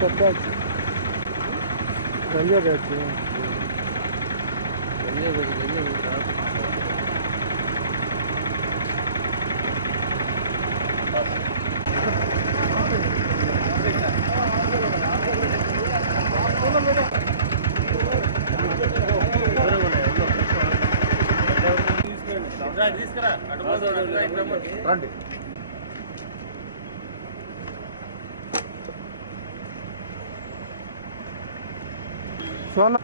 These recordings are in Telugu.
தப்பாச்சு கஞ்சா காய்ச்சி கஞ்சா காய்ச்சி கஞ்சா రండి. సోనా.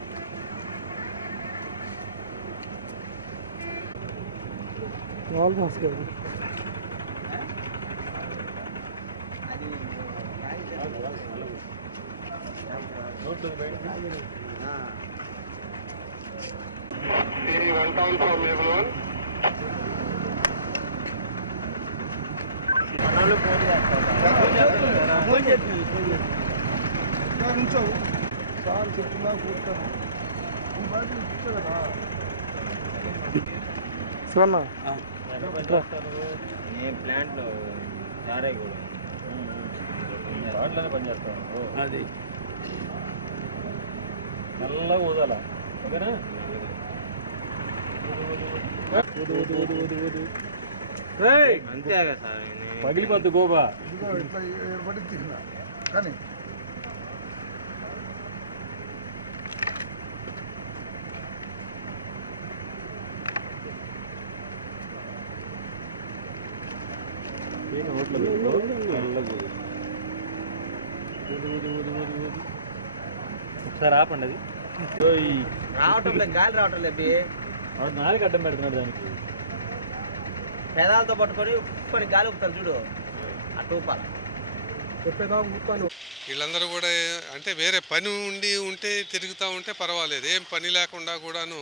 వాల్ మాస్ గారు సార్ చెప్తున్నా కూర్చోను. ఈ బయట కూర్చో కదా సోనా నేను ప్లాంట్లో చారే కూడా. దాంట్లోనే పనిచేస్తాను అది. నల్లగా ఊదాల? ఓకేనా? ఊదు ఊదు ఊదు ఊదు ఊదు అంతే కదా సార్ పగిలిపోద్ది గోబా. కానీ. ఒకసారి ఆపండి అది. రావటం లేదు గాలి రావటం లేదు వాడు నాలుగు అడ్డం పెడుతున్నాడు దానికి. పెదాలతో పట్టుకొని ఉప్పుని గాలి ఊపుతారు చూడు. చెప్పేదా ఊపాను వీళ్ళందరూ కూడా అంటే వేరే పని ఉండి ఉంటే తిరుగుతూ ఉంటే పర్వాలేదు. ఏం పని లేకుండా కూడాను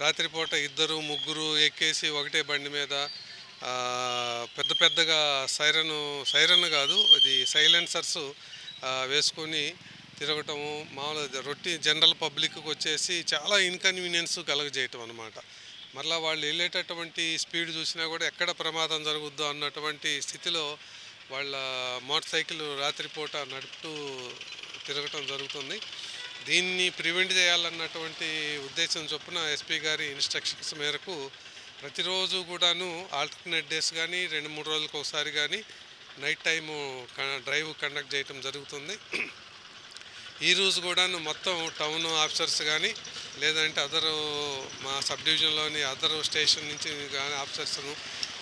రాత్రిపూట ఇద్దరు ముగ్గురు ఎక్కేసి ఒకటే బండి మీద ఆ, పెద్ద పెద్దగా సైరన్ సైరన్ కాదు అది సైలెన్సర్స్ వేసుకొని తిరగటము మామూలు రొట్టి జనరల్ పబ్లిక్కి వచ్చేసి చాలా ఇన్కన్వీనియన్స్ కలగజేయటం అనమాట మరలా వాళ్ళు వెళ్ళేటటువంటి స్పీడ్ చూసినా కూడా ఎక్కడ ప్రమాదం జరుగుద్దో అన్నటువంటి స్థితిలో వాళ్ళ మోటార్ సైకిల్ రాత్రిపూట నడుపుతూ తిరగటం జరుగుతుంది. దీన్ని ప్రివెంట్ చేయాలన్నటువంటి ఉద్దేశం చొప్పున ఎస్పీ గారి ఇన్స్ట్రక్షన్స్ మేరకు ప్రతిరోజు కూడాను ఆల్టర్నేట్ డేస్ కానీ రెండు మూడు రోజులకు ఒకసారి కానీ నైట్ టైము డ్రైవ్ కండక్ట్ చేయటం జరుగుతుంది. ఈ రోజు కూడాను మొత్తం టౌన్ ఆఫీసర్స్ కానీ లేదంటే అదర్ మా సబ్ డివిజన్లోని అదర్ స్టేషన్ నుంచి కానీ ఆఫీసర్స్ను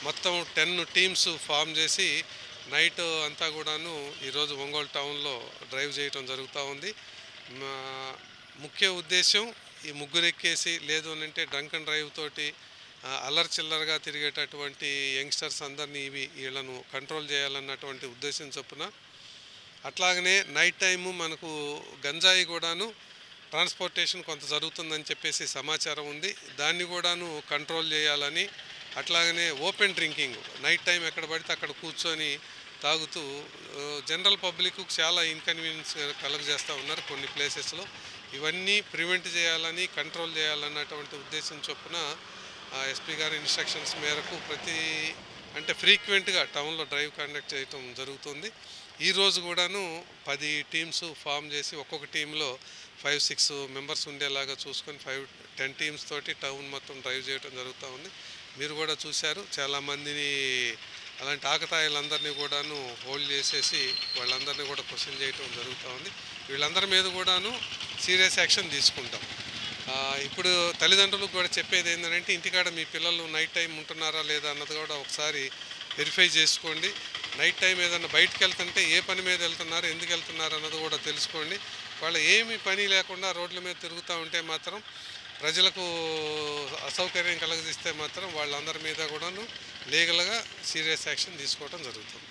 మొత్తం టెన్ టీమ్స్ ఫామ్ చేసి నైట్ అంతా కూడాను ఈరోజు ఒంగోలు టౌన్లో డ్రైవ్ చేయటం జరుగుతూ ఉంది. మా ముఖ్య ఉద్దేశం ఈ ముగ్గురెక్కేసి లేదు అని అంటే డ్రంక్ అండ్ డ్రైవ్ తోటి అల్లర్ అల్లరి చిల్లరగా తిరిగేటటువంటి యంగ్స్టర్స్ అందరినీ ఇవి వీళ్ళను కంట్రోల్ చేయాలన్నటువంటి ఉద్దేశం చొప్పున. అట్లాగనే నైట్ టైము మనకు గంజాయి కూడాను ట్రాన్స్పోర్టేషన్ కొంత జరుగుతుందని చెప్పేసి సమాచారం ఉంది. దాన్ని కూడాను కంట్రోల్ చేయాలని అట్లాగనే ఓపెన్ డ్రింకింగ్ నైట్ టైం ఎక్కడ పడితే అక్కడ కూర్చొని తాగుతూ జనరల్ పబ్లిక్ చాలా ఇన్కన్వీనియన్స్ కలగజేస్తూ ఉన్నారు కొన్ని ప్లేసెస్లో. ఇవన్నీ ప్రివెంట్ చేయాలని కంట్రోల్ చేయాలన్నటువంటి ఉద్దేశం చొప్పున ఎస్పీ గారి ఇన్స్ట్రక్షన్స్ మేరకు ప్రతి అంటే ఫ్రీక్వెంట్గా టౌన్లో డ్రైవ్ కండక్ట్ చేయటం జరుగుతుంది. ఈరోజు కూడాను పది టీమ్స్ ఫామ్ చేసి ఒక్కొక్క టీంలో ఫైవ్ సిక్స్ మెంబర్స్ ఉండేలాగా చూసుకొని ఫైవ్ టెన్ టీమ్స్ తోటి టౌన్ మొత్తం డ్రైవ్ చేయడం జరుగుతూ ఉంది. మీరు కూడా చూశారు. చాలామందిని అలాంటి ఆకతాయిలందరినీ కూడాను హోల్డ్ చేసేసి వాళ్ళందరినీ కూడా క్వశ్చన్ చేయటం జరుగుతూ ఉంది. వీళ్ళందరి మీద కూడాను సీరియస్ యాక్షన్ తీసుకుంటాం. ఇప్పుడు తల్లిదండ్రులకు కూడా చెప్పేది ఏంటంటే ఇంటికాడ మీ పిల్లలు నైట్ టైం ఉంటున్నారా లేదా అన్నది కూడా ఒకసారి వెరిఫై చేసుకోండి. నైట్ టైం ఏదన్నా బయటకు వెళ్తుంటే ఏ పని మీద వెళ్తున్నారు ఎందుకు వెళ్తున్నారు అన్నది కూడా తెలుసుకోండి. వాళ్ళు ఏమి పని లేకుండా రోడ్ల మీద తిరుగుతూ ఉంటే మాత్రం ప్రజలకు అసౌకర్యం కలగజేస్తే మాత్రం వాళ్ళందరి మీద కూడాను లీగల్గా సీరియస్ యాక్షన్ తీసుకోవడం జరుగుతుంది.